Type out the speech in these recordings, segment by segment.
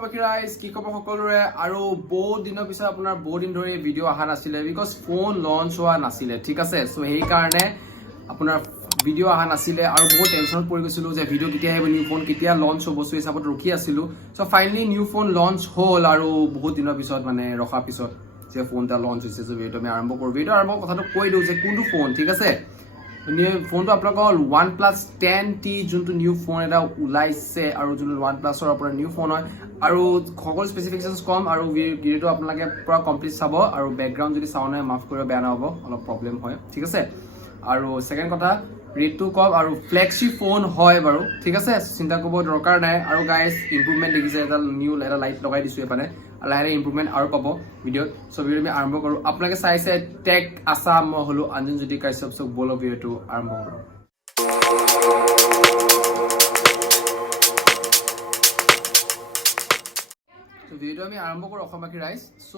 অসমব guys কি খবৰ সকলোৰে আৰু বহুত দিনৰ পিছত আপোনাৰ বহুত দিন ধৰি ভিডিঅ' অহা নাছিলে বিকজ ফোন লঞ্চ হোৱা নাছিলে ঠিক আছে সো সেই কাৰণে আপোনাৰ ভিডিঅ' অহা নাছিলে আৰু বহুত টেনচনত পৰি গৈছিলো যে ভিডিঅ' কেতিয়া আহিব নিউ ফোন কেতিয়া লঞ্চ হ'ব সো হিচাপত ৰখি আছিলো so finally new phone launch হ'ল আৰু বহুত দিনৰ পিছত মানে ৰখা পিছত যে ফোন এটা লঞ্চ হৈছে সো ভিডিঅ' আমি আৰম্ভ কৰোঁ ভিডিঅ' আৰম্ভ কথাটো কৈ দিওঁ যে কোনটো ফোন ঠিক আছে ফোনটো আপোনালোকৰ OnePlus 10T যোনটো নিউ ফোন এটা ওলাইছে আৰু যোনটো OnePlusৰ আপোনাৰ নিউ ফোন হয় আৰু সকলো স্পেচিফিকেশ্যনছ কম আৰু ভিডিঅ'টো আপোনালোকে পুৰা কমপ্লিট চাব আৰু বেকগ্ৰাউণ্ড যদি চাউণ্ড হয় মাফ কৰিব বেয়া নহ'ব অলপ প্ৰব্লেম হয় ঠিক আছে আৰু ছেকেণ্ড কথা ৰেটটো কম আৰু ফ্লেগশ্বিপ ফোন হয় বাৰু ঠিক আছে চিন্তা কৰিব দৰকাৰ নাই আৰু গাইজ ইম্প্ৰুভমেণ্ট দেখিছে এটা নিউ এটা লাইট লগাই দিছোঁ এইফালে লাহে লাহে ইম্প্ৰুভমেণ্ট আৰু পাব ভিডিঅ'ত চ' ভিডিঅ' আমি আৰম্ভ কৰোঁ আপোনালোকে চাইছে টেক আছাম মই হ'লো অঞ্জন জ্যোতি কাশ্যপ চ' ব'ল ভিডিঅ'টো আৰম্ভ কৰোঁ ভিডিঅ'টো আমি আৰম্ভ কৰোঁ অসমবাসী ৰাইজ চ'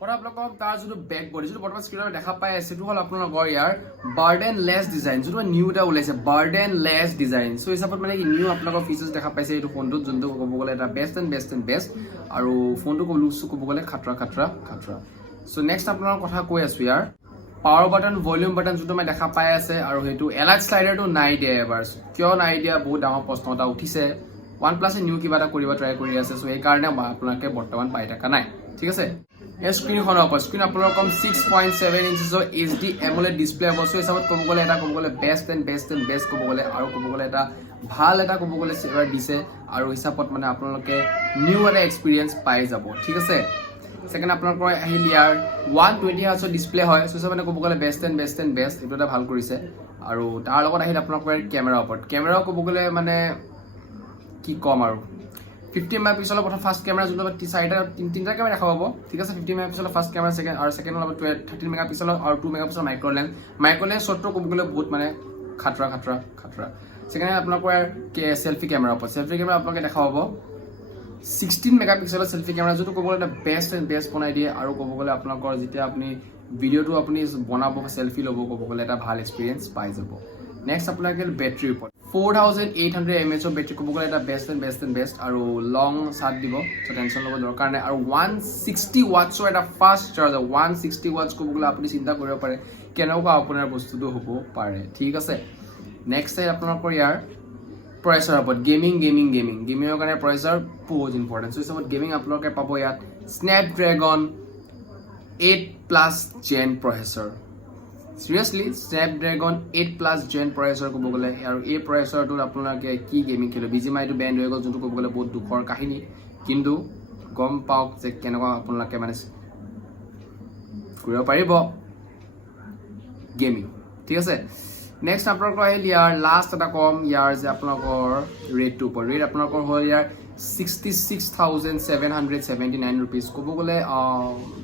কথা আপোনালোকক তাৰ যোনটো বেক বডি যোনটো বৰ্তমান স্ক্ৰীনত দেখা পাই আছে সেইটো হ'ল আপোনালোকৰ ইয়াৰ বাৰ্ডেন লেছ ডিজাইন যোনটো নিউ এটা ওলাইছে বাৰ্ডেন লেছ ডিজাইন চ' হিচাপত মানে নিউ আপোনালোকৰ ফিচাৰ্ছ দেখা পাইছে এইটো ফোনটোত যোনটো ক'ব গ'লে এটা বেষ্ট এণ্ড বেষ্ট আৰু ফোনটো লুকটো ক'ব গ'লে খাটৰা চ' নেক্সট আপোনালোকৰ কথা কৈ আছোঁ ইয়াৰ পাৱাৰ বাটন ভলিউম বাটন যোনটো মানে দেখা পাই আছে আৰু সেইটো এলাইট স্লাইডাৰটো নাই দিয়া এবাৰ কিয় নাই দিয়া বহুত ডাঙৰ প্ৰশ্ন এটা উঠিছে OnePlusে নিউ কিবা এটা কৰিব ট্ৰাই কৰি আছে চ' সেইকাৰণে আপোনালোকে বৰ্তমান পাই থকা নাই ঠিক আছে এই স্ক্ৰীনখনৰ ওপৰত স্ক্ৰীন আপোনালোকৰ 6.7 ইঞ্চিছৰ HD AMOLED ডিছপ্লে হ'ব চ' হিচাপত ক'ব গ'লে বেষ্ট এণ্ড বেষ্ট ক'ব গ'লে আৰু ক'ব গ'লে এটা ভাল এটা ক'ব গ'লে দিছে আৰু হিচাপত মানে আপোনালোকে নিউ এটা এক্সপিৰিয়েঞ্চ পাই যাব ঠিক আছে ছেকেণ্ড আপোনালোকৰ আহিল ইয়াৰ 120 হাৰ্টছৰ ডিছপ্লে হয় চ' হিচাপত মানে ক'ব গ'লে বেষ্ট এণ্ড বেষ্ট এইটো এটা ভাল কৰিছে আৰু তাৰ লগত আহিল আপোনালোকৰ কেমেৰাৰ ওপৰত কেমেৰাও ক'ব গ'লে মানে কি ক'ম আৰু 50 মেগাপিক্সেলৰ প্ৰথম ফাৰ্ষ্ট কেমেৰা যোনটো তিনিটা কেমেৰা দেখা পাব ঠিক আছে 50 মেগাপিক্সেলৰ ফাৰ্ষ্ট কেমেৰা ছেকেণ্ড হ'ল 13 মেগাপিক্সেলৰ আৰু 2 মেগাপিক্সেলৰ মাইক্ৰ'লেন্স শ্বটটো ক'ব গ'লে বহুত মানে খাটৰা ছেকেণ্ড আপোনালোকৰ চেল্ফি কেমেৰা ওপৰত চেল্ফি কেমেৰা আপোনালোকে দেখা পাব 16 মেগাপিক্সেলৰ চেল্ফি কেমেৰা যোনটো ক'ব গ'লে এটা বেষ্ট বনাই দিয়ে আৰু ক'ব গ'লে আপোনালোকৰ যেতিয়া আপুনি ভিডিঅ'টো আপুনি বনাব চেল্ফি ল'ব ক'ব গ'লে এটা ভাল এক্সপিৰিয়েঞ্চ পাই যাব নেক্সট আপোনালোকে বেটাৰীৰ ওপৰত 4800 mAh বেটাৰী ক'ব গ'লে এটা বেষ্ট আৰু লং চাৰ্জ দিব চ' টেনশ্যন ল'ব দৰকাৰ নাই আৰু 160 ৱাটছৰ এটা ফাষ্ট চাৰ্জাৰ 160 ৱাটছ ক'ব গ'লে আপুনি চিন্তা কৰিব পাৰে কেনেকুৱা আপোনাৰ বস্তুটো হ'ব পাৰে ঠিক আছে নেক্সট আপোনালোকৰ ইয়াৰ প্ৰচেছৰৰ ওপৰত গেমিঙৰ কাৰণে প্ৰচেছৰ বহুত ইম্পৰ্টেণ্ট চ' হিচাপত গেমিং আপোনালোকে পাব ইয়াত স্নেপড্ৰেগন 8+ Gen প্ৰচেছৰ চিৰিয়াছলি স্নেপড্ৰেগন 8+ Gen প্ৰচেছৰ ক'ব গ'লে আৰু এই প্ৰচেছৰটোত আপোনালোকে কি গেমিং খেলিব BGMIটো বেণ্ড হৈ গ'ল যোনটো ক'ব গ'লে বহুত দুখৰ কাহিনী কিন্তু গম পাওক যে কেনেকুৱা আপোনালোকে মানে কৰিব পাৰিব গেমিং ঠিক আছে নেক্সট আপোনালোকৰ আহিল ইয়াৰ লাষ্ট এটা কম ইয়াৰ যে আপোনালোকৰ ৰেটটোৰ ওপৰত ৰেট আপোনালোকৰ হ'ল ইয়াৰ 66,779 ৰুপিজ ক'ব গ'লে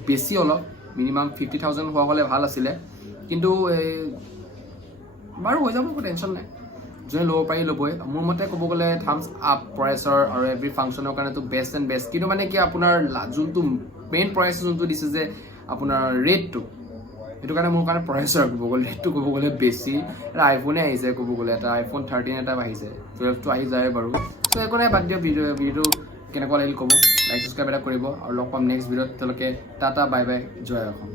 বেছি অলপ মিনিমাম 50,000 হোৱা হ'লে ভাল আছিলে কিন্তু বাৰু হৈ যাব টেনশ্যন নাই যোনে ল'ব পাৰি ল'বই মোৰ মতে ক'ব গ'লে থাম্বছ আপ প্ৰচেছৰ আৰু এভৰি ফাংচনৰ কাৰণেতো বেষ্ট কিন্তু মানে কি আপোনাৰ যোনটো মেইন প্ৰচেছৰ যোনটো দিছে যে আপোনাৰ ৰেটটো সেইটো কাৰণে মোৰ কাৰণে প্ৰচেছৰ ক'ব গ'লে ৰেটটো ক'ব গ'লে বেছি এটা আইফোনে আহিছে ক'ব গ'লে এটা iPhone 13 এটা আহিছে 12টো আহি যায় বাৰু চ' একো নাই বাদ দিয়ক ভিডিঅ'টো কেনেকুৱা লাগিল ক'ব লাইক ছাবস্ক্ৰাইব এটা কৰিব আৰু লগ পাম নেক্সট ভিডিঅ'ত তেওঁলোকে টাটা বাই জয় অসম